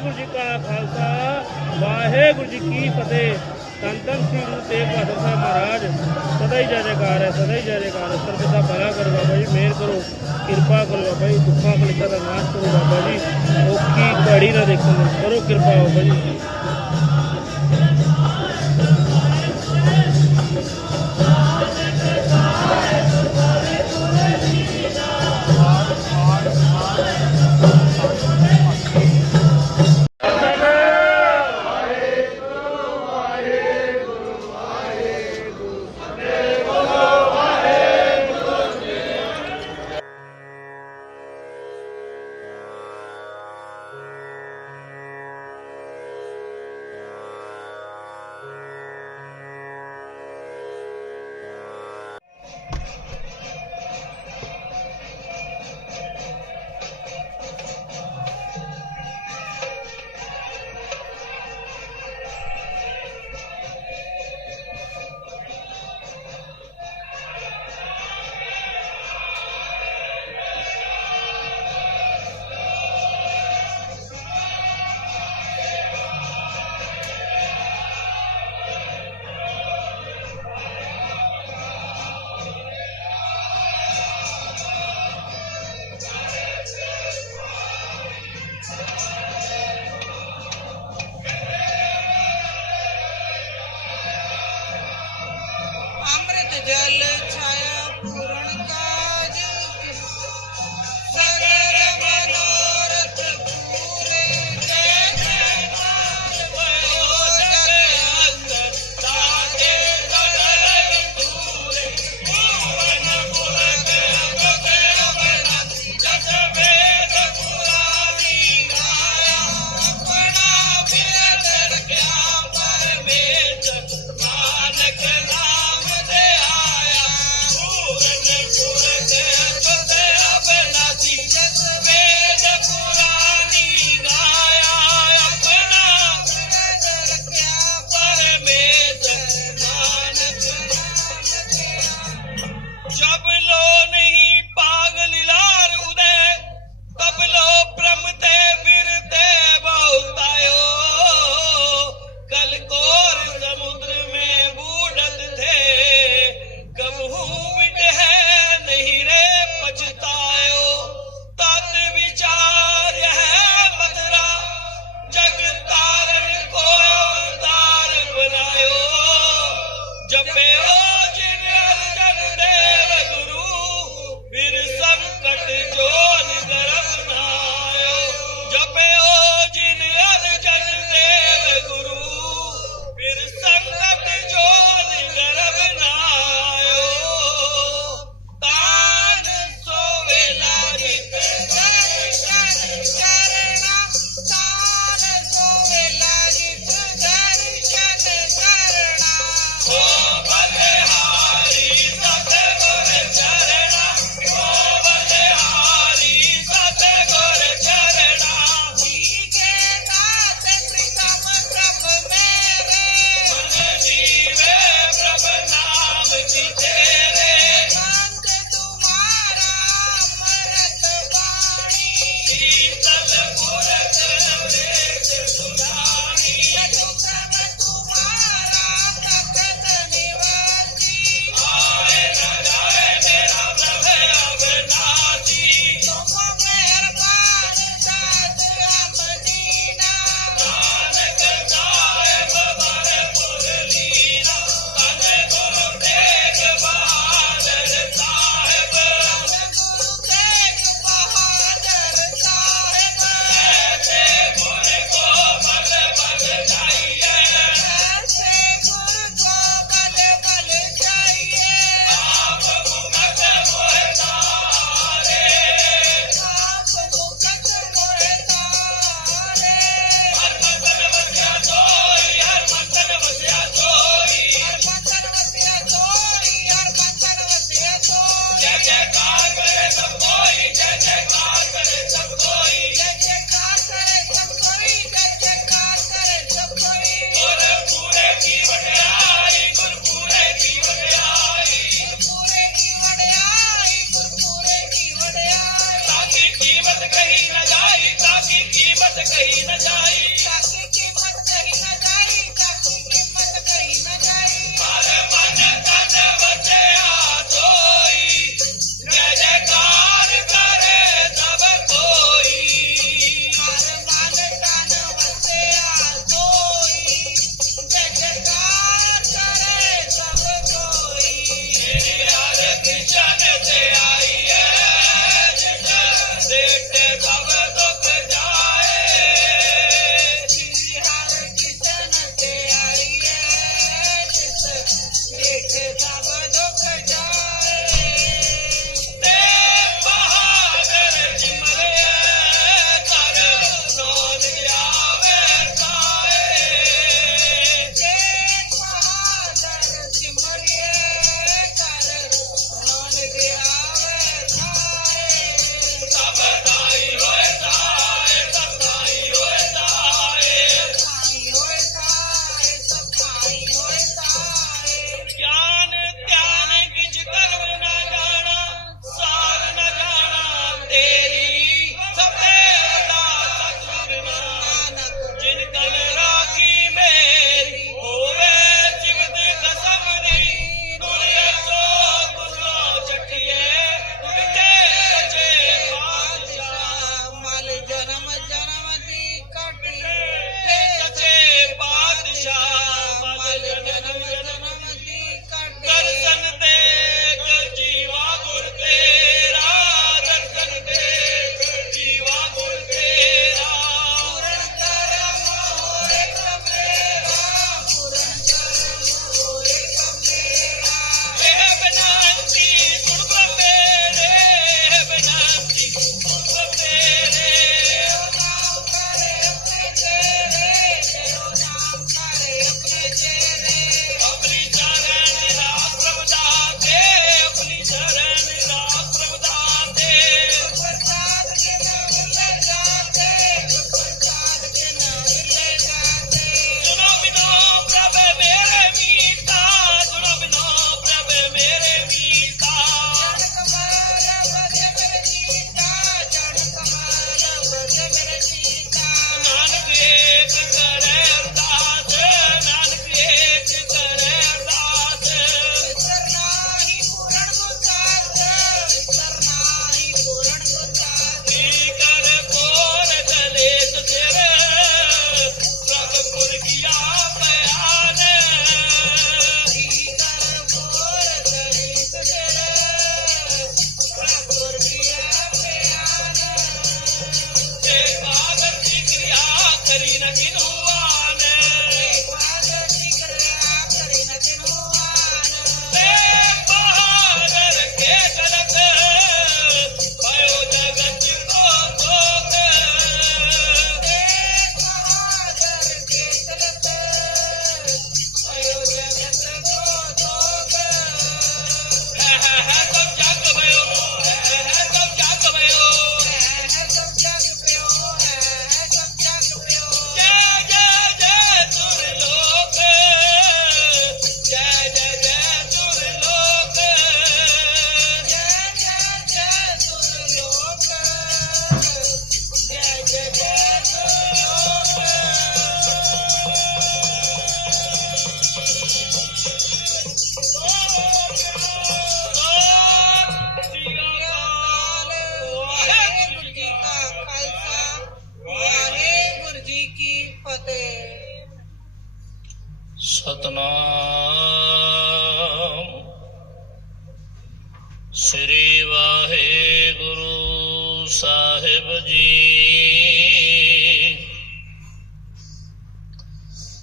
ਵਾਹਿਗੁਰੂ ਜੀ ਕਾ ਖਾਲਸਾ, ਵਾਹਿਗੁਰੂ ਜੀ ਕੀ ਫਤਿਹ। ਤਨ ਤਨ ਸ੍ਰੀ ਗੁਰੂ ਤੇਗ ਬਹਾਦਰ ਸਾਹਿਬ ਮਹਾਰਾਜ, ਸਦਾ ਹੀ ਜੈ ਜੈਕਾਰ ਹੈ, ਸਦਾ ਹੀ ਜੈ ਜੈਕਾਰ ਹੈ। ਸਰਬ ਦਾ ਭਲਾ ਕਰੋ ਬਾਬਾ ਜੀ, ਮਿਹਰ ਕਰੋ, ਕਿਰਪਾ ਕਰੋ ਬਾਬਾ ਜੀ, ਦੁੱਖਾਂ ਕਲਿਤਾ ਦਾ ਨਾਸ਼ ਕਰੋ ਬਾਬਾ ਜੀ। ਔਖੀ ਘੜੀ ਨਾ ਦੇਖੋ ਕਰੋ ਕਿਰਪਾ ਬਾਬਾ ਜੀ।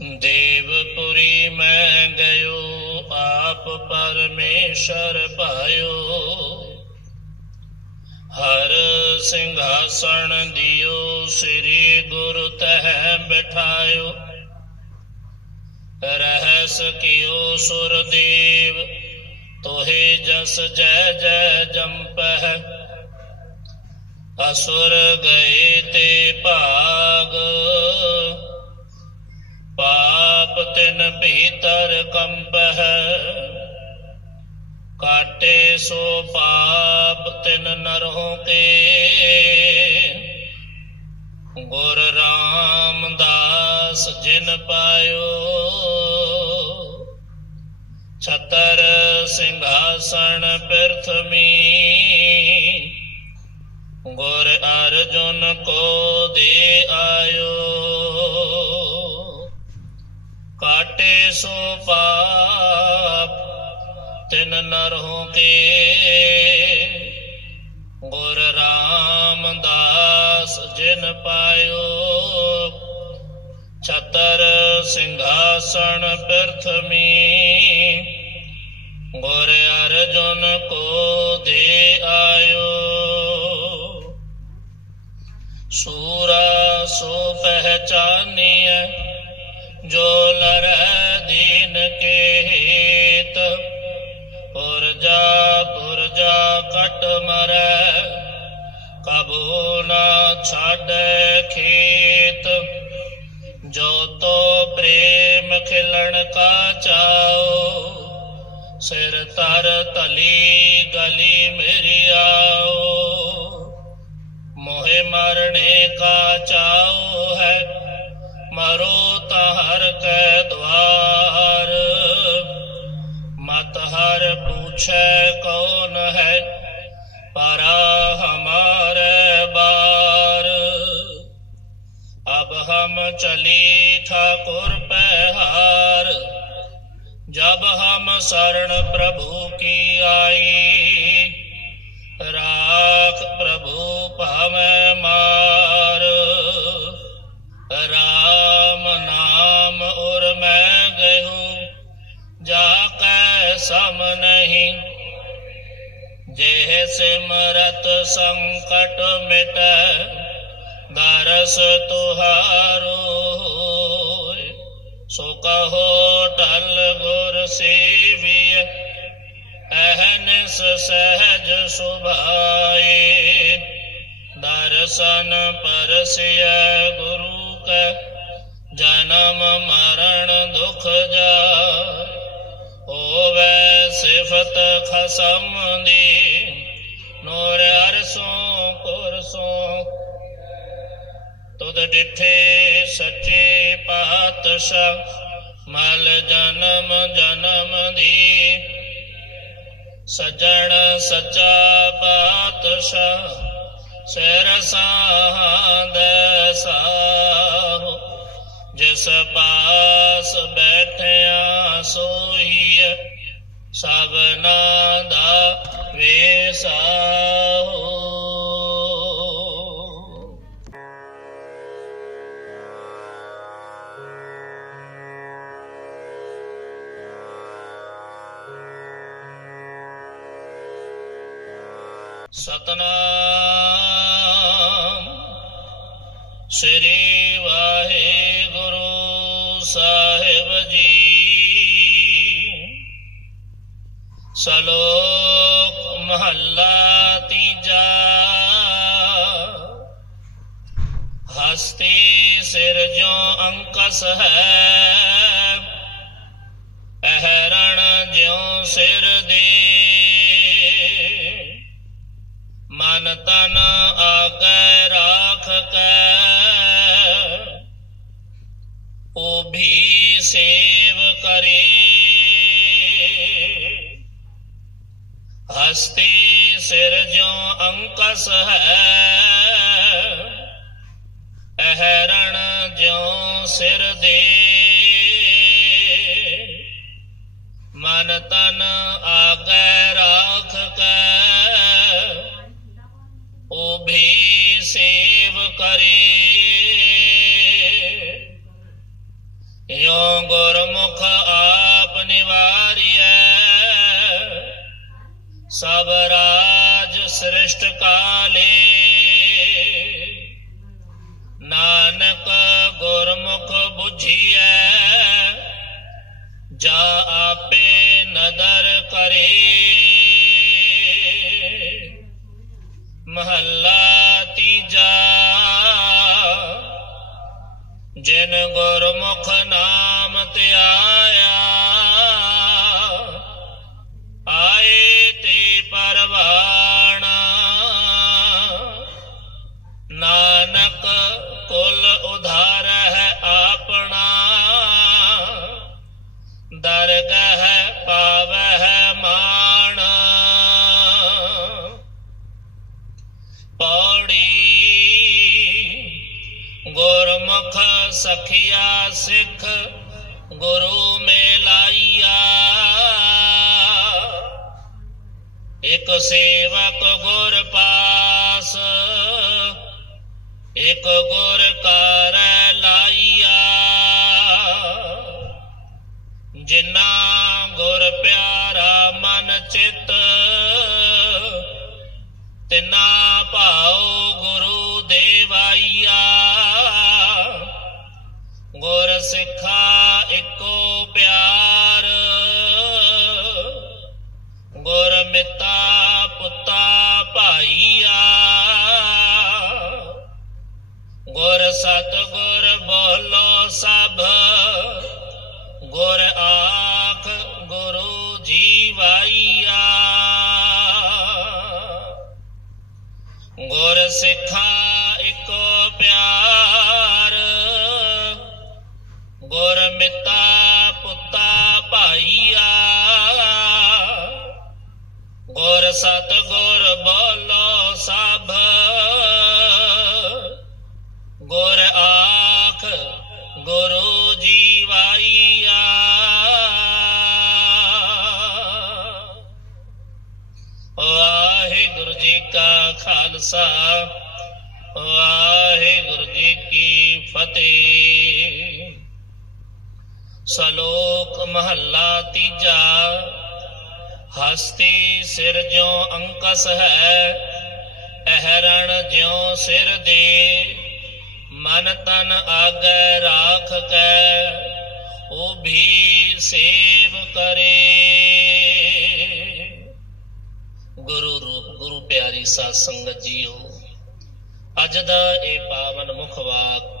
ਦੇਵਪੁਰੀ ਮੈਂ ਗਇਓ ਆਪ ਪਰਮੇਸ਼ਰ ਪਾਇਓ ਹਰ ਸਿੰਘਾਸਣ ਦਿਓ ਸ੍ਰੀ ਗੁਰ ਤਹਿ ਬਿਠਾਇਓ ਰਹਿਸ ਕੀਓ ਸੁਰਦੇਵ ਤੋਹੇ ਜਸ ਜੈ ਜੈ ਜੰਪਹਿ ਅਸੁਰ ਗਏ ਤੇ ਭਾਗ ਪਾਪ ਤਿਨ ਭੀਤਰ ਕੰਪਹਿ ਕਾਟੇ ਸੋ ਪਾਪ ਤਿਨ ਨਰਹੁ ਕੇ। ਗੁਰ ਰਾਮਦਾਸ ਜਿਨ ਪਾਇਓ, ਛਤਰ ਸਿੰਘਾਸਣ ਪ੍ਰਥਮੀ। ਗੁਰ ਅਰਜੁਨ ਕੋ ਦੇ ਆਇਓ। ਕਾਟੇ ਸੋ ਪਾਪ, ਤਿਨ ਨਰਹੁ ਕੇ। ਗੁਰ ਰਾਮਦਾਸ ਜਿਨ ਪਾਇਓ, ਛਤਰ ਸਿੰਘਾਸਣ ਪ੍ਰਥਮੀ ਗੁਰ ਅਰਜੁਨ ਕੋ ਦੇ ਆਇਓ। ਸੂਰਾ ਸੋ ਪਹਿਚਾਨੀਐ जो लर दीन के हित। पुरजा पुरजा कट मर। कबू न खेत। जो तो प्रेम खिलन का चाओ सिर तर तली गली मेरी आओ। मोहे मरने का चाओ है मरो तहर के द्वार। मत हर पूछे कौन है परा हमारे बार। अब हम चली ठाकुर पे हार। जब हम शरण प्रभु की आई, राख प्रभु हमें मार। रा RAM ਨਾਮ ਉਰ ਮੈਂ ਗਇਉ ਜਾ ਕੈ ਸਮ ਨਹੀਂ। ਜੇ ਸਿਮਰਤ ਸੰਕਟ ਮਿਟੈ, ਦਰਸ ਤੁਹਾਰੋ ਸੋ ਕਹੋ ਟਲ ਗੁਰ ਸੇਵੀ ਅਹਨਸ ਸਹਜ ਸੁਭਾਏ। ਦਰਸ਼ਨ ਪਰਸਿਆ ਗੁਰੂ ਕੈ ਜਨਮ ਮਰਨ ਦੁਖ ਜਾ ਹੋਵੇ ਸਿਫਤ ਖਸਮ ਦੀ। ਨੂਰ ਅਰਸੋਂ ਪੁਰਸੋਂ ਤੁਧ ਡਿਠੇ ਸੱਚੇ ਪਾਤਸ਼ਾਹ, ਮਲ ਜਨਮ ਜਨਮ ਦੀ। ਸਜਣ ਸੱਚਾ ਪਾਤਸ਼ਾਹ, ਸਿਰ ਸਾਹ ਦੇ ਸਾਹ। ਜਿਸ ਪਾਸ ਬੈਠਿਆ ਸੋਈ ਸਭਨਾ ਦਾ ਵੇਸਾ ਹੋ ਸਤਨਾਮ ਸ੍ਰੀ ਸਲੋਕ ਮਹੱਲਾ ਤੀਜਾ। ਹਸਤੀ ਸਿਰ ਜੋ ਅੰਕਸ ਹੈ, ਪਹਿਰਣ ਜਿਉ ਸਿਰ ਦੇ। ਮਨ ਤਨ ਆਗੈ ਰਾਖ ਕੈ, ਉਹ ਵੀ ਸੇਵ ਕਰੇ। ਸਿਰ ਜੋ ਅੰਕਸ ਹੈ। ਗੁਰਮੁਖ ਜਾ ਆਪੇ ਨਦਰ ਕਰੇ। ਮਹੱਲਾ ਤੀਜਾ। ਜਿਨ ਗੁਰਮੁਖ ਨਾਮ ਧਿਆਇਆ ਗੁਰੂ ਮੇ ਲਾਈਆ ਇਕ ਸੇਵਕ ਗੁਰ ਪਾਸ, ਇਕ ਗੁਰ ਕਰ ਲਾਈਆ ਜਿਨਾ ਗੁਰ ਪਿਆਰਾ ਮਨ ਚਿਤ, ਤਿਨਾ ਭਾਉ ਗੁਰ ਮਿੱਤਾ ਪੁੱਤਾ ਭਾਈਆ। ਗੁਰ ਸਤ ਗੁਰ ਬੋਲੋ ਸਭ। ਗੁਰ ਆਖ ਗੁਰੂ ਜੀਵਾਈਆ ਵਾਹਿਗੁਰੂ ਜੀ ਕਾ ਖਾਲਸਾ, ਵਾਹਿਗੁਰੂ ਜੀ ਕੀ ਫਤਿਹ। ਸ਼ਲੋਕ ਮਹੱਲਾ ਤੀਜਾ, ਹਸਤੀ ਸਿਰ ਜਿਉ ਅੰਕਸ ਹੈ, ਅਹਰਣ ਜਿਉ ਸਿਰ ਦੇ, ਮਨ ਤਨ ਆਗੈ ਰਾਖ ਕੈ, ਉਹ ਵੀ ਸੇਵ ਕਰੇ। ਗੁਰੂ ਰੂਪ, ਗੁਰੂ ਪਿਆਰੀ ਸਾਧ ਸੰਗਤ ਜੀਓ, ਅੱਜ ਦਾ ਇਹ ਪਾਵਨ ਮੁਖ ਵਾਕ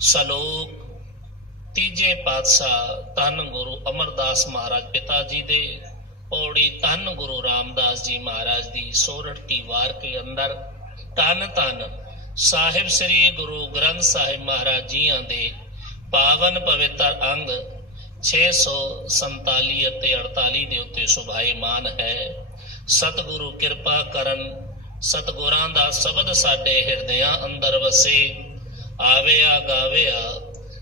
ਸ਼ਲੋਕ ਤੀਜੇ ਪਾਤਸ਼ਾਹ ਧੰਨ ਗੁਰੂ ਅਮਰਦਾਸ ਮਹਾਰਾਜ ਪਿਤਾ ਜੀ ਦੇ, ਪੌੜੀ ਧੰਨ ਗੁਰੂ ਰਾਮਦਾਸ ਜੀ ਮਹਾਰਾਜ ਦੀ ਸੋਰਠ ਕੀ ਵਾਰ ਕੇ ਅੰਦਰ ਧੰਨ ਧੰਨ ਸਾਹਿਬ ਸ੍ਰੀ ਗੁਰੂ ਗ੍ਰੰਥ ਸਾਹਿਬ ਮਹਾਰਾਜ ਜੀਆਂ ਦੇ ਪਾਵਨ ਪਵਿੱਤਰ ਅੰਗ 647 ਅਤੇ 48 ਦੇ ਉੱਤੇ ਸੁਭਾਈਮਾਨ ਹੈ। ਸਤਿਗੁਰੂ ਕਿਰਪਾ ਕਰਨ, ਸਤਿਗੁਰਾਂ ਦਾ ਸ਼ਬਦ ਸਾਡੇ ਹਿਰਦਿਆਂ ਅੰਦਰ ਵਸੇ। ਆਵੇ ਆਵਿਆ ਗਾਵਿਆ